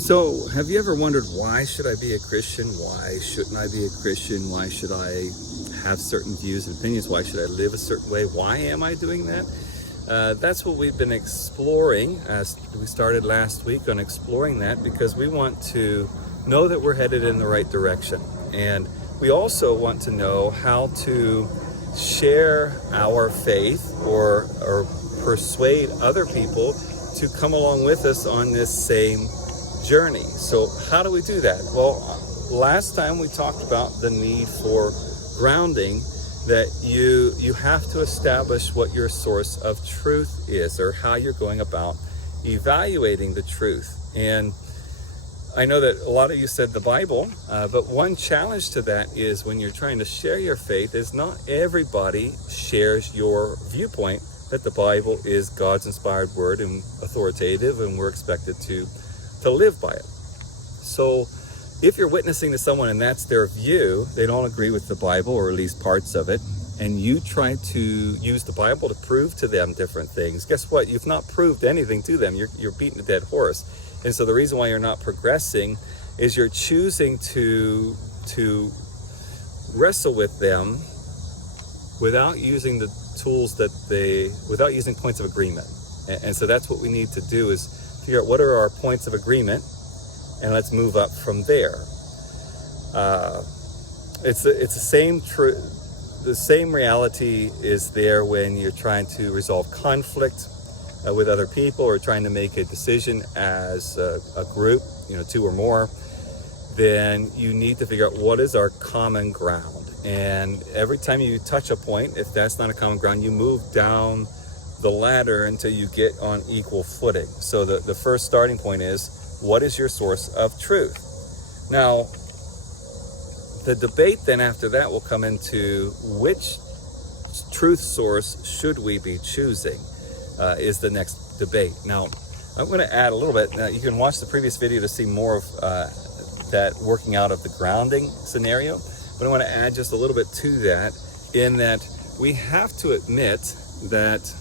So, have you ever wondered, why should I be a Christian? Why shouldn't I be a Christian? Why should I have certain views and opinions? Why should I live a certain way? Why am I doing that? That's what we've been exploring. As we started last week on exploring that, because we want to know that we're headed in the right direction. And we also want to know how to share our faith or persuade other people to come along with us on this same journey. So how do we do that? Well, last time we talked about the need for grounding, that you have to establish what your source of truth is, or how you're going about evaluating the truth. And I know that a lot of you said the Bible, but one challenge to that is when you're trying to share your faith is not everybody shares your viewpoint that the Bible is God's inspired word and authoritative, and we're expected to live by it. So if you're witnessing to someone and that's their view, they don't agree with the Bible, or at least parts of it, and you try to use the Bible to prove to them different things, guess what? You've not proved anything to them. You're beating a dead horse. And so the reason why you're not progressing is you're choosing to wrestle with them without using the tools without using points of agreement. And so that's what we need to do, is figure out what are our points of agreement, and let's move up from there. It's the same truth. The same reality is there when you're trying to resolve conflict with other people, or trying to make a decision as a group, two or more. Then you need to figure out what is our common ground. And every time you touch a point, if that's not a common ground, you move down the ladder until you get on equal footing. So the first starting point is, what is your source of truth? Now, the debate then after that will come into which truth source should we be choosing, is the next debate. Now, I'm going to add a little bit. Now, you can watch the previous video to see more of that working out of the grounding scenario, but I want to add just a little bit to that, in that we have to admit that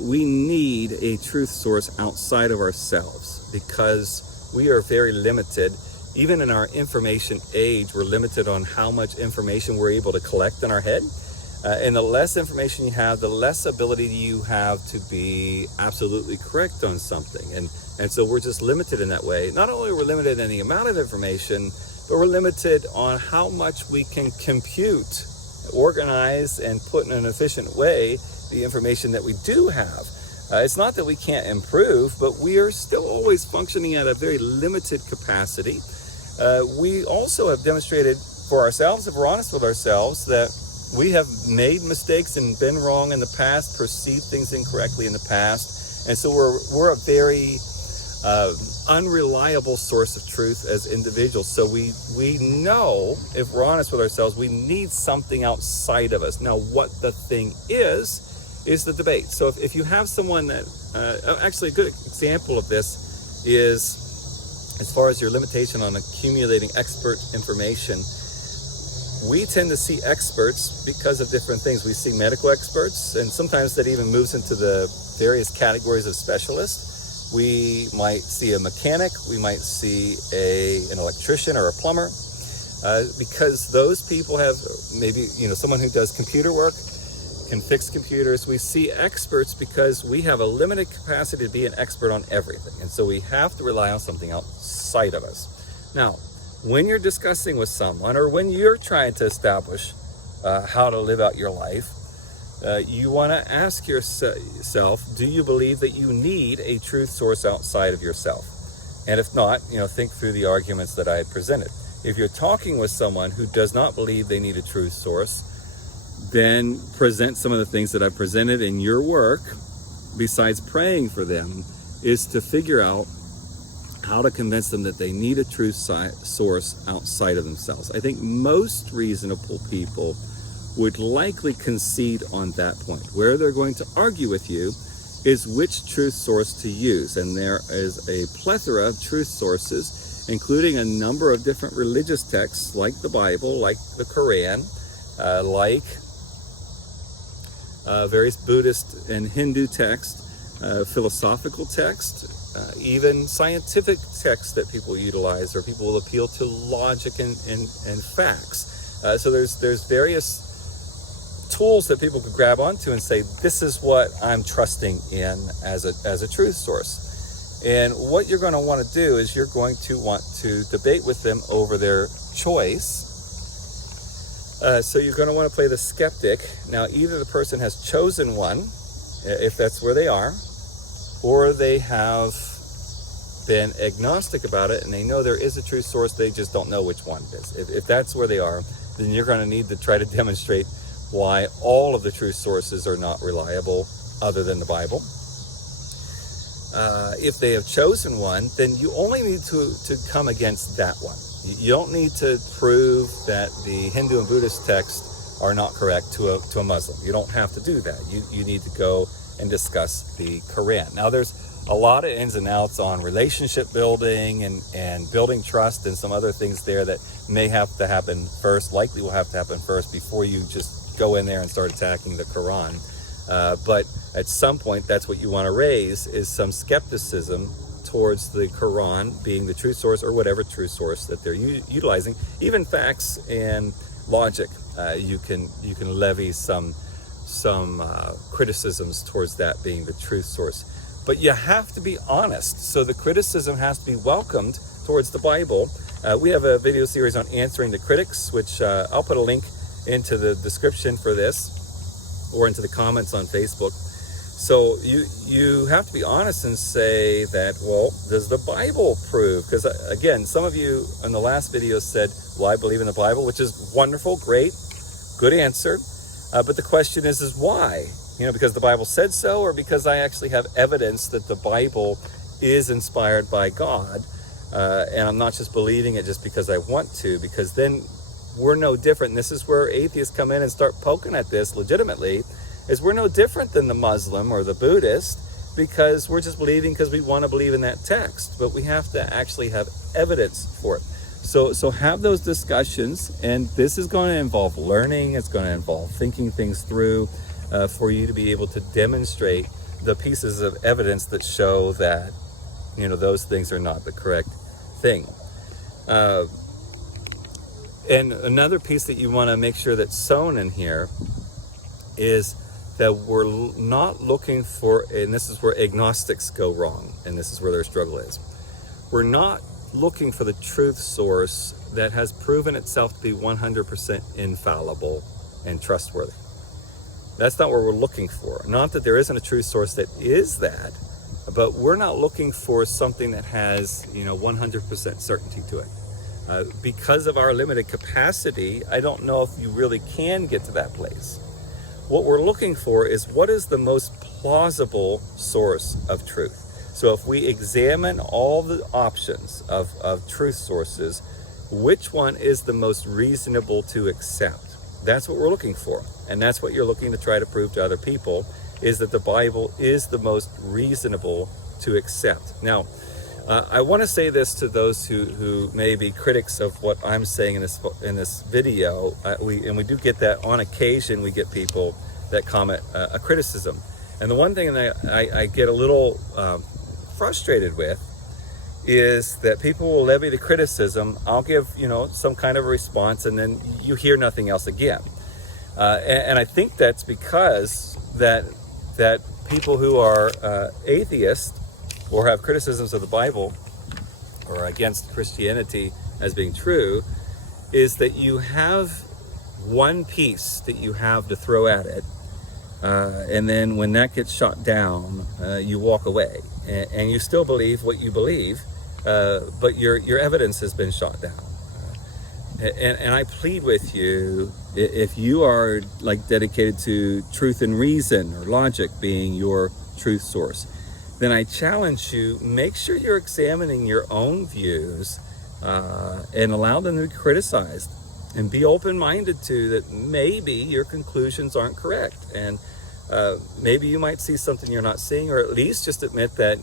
we need a truth source outside of ourselves, because we are very limited. Even in our information age, we're limited on how much information we're able to collect in our head. And the less information you have, the less ability you have to be absolutely correct on something. And so we're just limited in that way. Not only are we limited in the amount of information, but we're limited on how much we can compute, organize, and put in an efficient way the information that we do have. It's not that we can't improve, but we are still always functioning at a very limited capacity. We also have demonstrated for ourselves, if we're honest with ourselves, that we have made mistakes and been wrong in the past, perceived things incorrectly in the past. And so we're a very unreliable source of truth as individuals. So we know, if we're honest with ourselves, we need something outside of us. Now, what the thing is the debate. So if you have someone that, actually a good example of this is, as far as your limitation on accumulating expert information, we tend to see experts because of different things. We see medical experts, and sometimes that even moves into the various categories of specialists. We might see a mechanic, we might see an electrician or a plumber, because those people have maybe, someone who does computer work, can fix computers. We see experts because we have a limited capacity to be an expert on everything. And so we have to rely on something outside of us. Now, when you're discussing with someone, or when you're trying to establish how to live out your life, you want to ask yourself, do you believe that you need a truth source outside of yourself? And if not, think through the arguments that I presented. If you're talking with someone who does not believe they need a truth source, then present some of the things that I presented in your work, besides praying for them, is to figure out how to convince them that they need a truth source outside of themselves. I think most reasonable people would likely concede on that point. Where they're going to argue with you is which truth source to use. And there is a plethora of truth sources, including a number of different religious texts, like the Bible, like the Quran, like various Buddhist and Hindu texts, philosophical texts, even scientific texts that people utilize, or people will appeal to logic and facts. So there's various tools that people could grab onto and say, this is what I'm trusting in as a truth source. And what you're going to want to do is you're going to want to debate with them over their choice. So you're going to want to play the skeptic. Now, either the person has chosen one, if that's where they are, or they have been agnostic about it and they know there is a true source, they just don't know which one it is. If that's where they are, then you're going to need to try to demonstrate why all of the true sources are not reliable other than the Bible. If they have chosen one, then you only need to come against that one. You don't need to prove that the Hindu and Buddhist texts are not correct to a Muslim. You don't have to do that. You need to go and discuss the Quran. Now, there's a lot of ins and outs on relationship building and building trust and some other things there that may have to happen first, likely will have to happen first before you just go in there and start attacking the Quran. But at some point, that's what you want to raise, is some skepticism towards the Quran being the true source, or whatever true source that they're utilizing. Even facts and logic, you can levy some criticisms towards that being the truth source. But you have to be honest. So the criticism has to be welcomed towards the Bible. We have a video series on answering the critics, which I'll put a link into the description for this, or into the comments on Facebook. So you have to be honest and say that, well, does the Bible prove? Because again, some of you in the last video said, well, I believe in the Bible, which is wonderful, great, good answer. But the question is why? Because the Bible said so, or because I actually have evidence that the Bible is inspired by God, and I'm not just believing it just because I want to, because then we're no different. And this is where atheists come in and start poking at this legitimately, is we're no different than the Muslim or the Buddhist, because we're just believing because we want to believe in that text, but we have to actually have evidence for it. So have those discussions, and this is going to involve learning. It's going to involve thinking things through for you to be able to demonstrate the pieces of evidence that show that, those things are not the correct thing. And another piece that you want to make sure that's sewn in here is that we're not looking for, and this is where agnostics go wrong, and this is where their struggle is. We're not looking for the truth source that has proven itself to be 100% infallible and trustworthy. That's not what we're looking for. Not that there isn't a truth source that is that, but we're not looking for something that has, 100% certainty to it. Because of our limited capacity, I don't know if you really can get to that place. What we're looking for is, what is the most plausible source of truth? So if we examine all the options of truth sources, which one is the most reasonable to accept? That's what we're looking for. And that's what you're looking to try to prove to other people, is that the Bible is the most reasonable to accept. Now, I want to say this to those who may be critics of what I'm saying in this video. We do get that on occasion. We get people that comment a criticism, and the one thing that I get a little frustrated with is that people will levy the criticism. I'll give some kind of a response, and then you hear nothing else again. And I think that's because that people who are atheists or have criticisms of the Bible or against Christianity as being true, is that you have one piece that you have to throw at it, and then when that gets shot down, you walk away, and you still believe what you believe, but your evidence has been shot down. And I plead with you, if you are dedicated to truth and reason, or logic being your truth source, then I challenge you, make sure you're examining your own views and allow them to be criticized, and be open-minded to that maybe your conclusions aren't correct, and maybe you might see something you're not seeing, or at least just admit that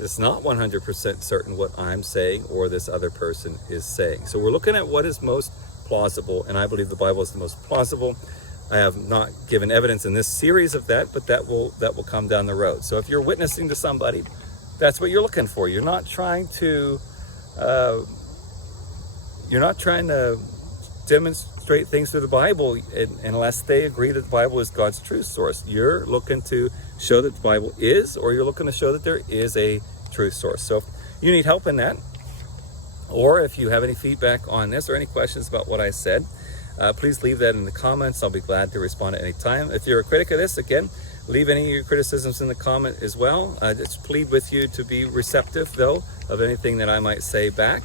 it's not 100% certain what I'm saying or this other person is saying. So we're looking at what is most plausible, and I believe the Bible is the most plausible. I have not given evidence in this series of that, but that will come down the road. So if you're witnessing to somebody that's what you're looking for. You're not trying to demonstrate things through the Bible unless they agree that the Bible is God's truth source. You're looking to show that the Bible is, or you're looking to show that there is a truth source. So if you need help in that, or if you have any feedback on this or any questions about what I said, please leave that in the comments. I'll be glad to respond at any time. If you're a critic of this, again, leave any of your criticisms in the comment as well. Just plead with you to be receptive, though, of anything that I might say back.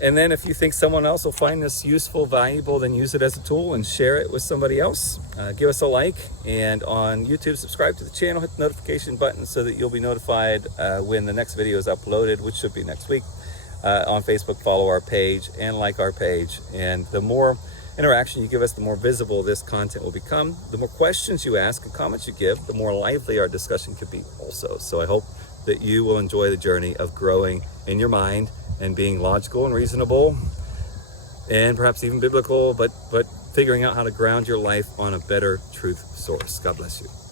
And then if you think someone else will find this useful, valuable, then use it as a tool and share it with somebody else. Give us a like, and on YouTube, subscribe to the channel, hit the notification button so that you'll be notified when the next video is uploaded, which should be next week. On Facebook, follow our page and like our page. And the more interaction you give us, the more visible this content will become. The more questions you ask and comments you give, the more lively our discussion could be also. So I hope that you will enjoy the journey of growing in your mind and being logical and reasonable and perhaps even biblical, but figuring out how to ground your life on a better truth source. God bless you.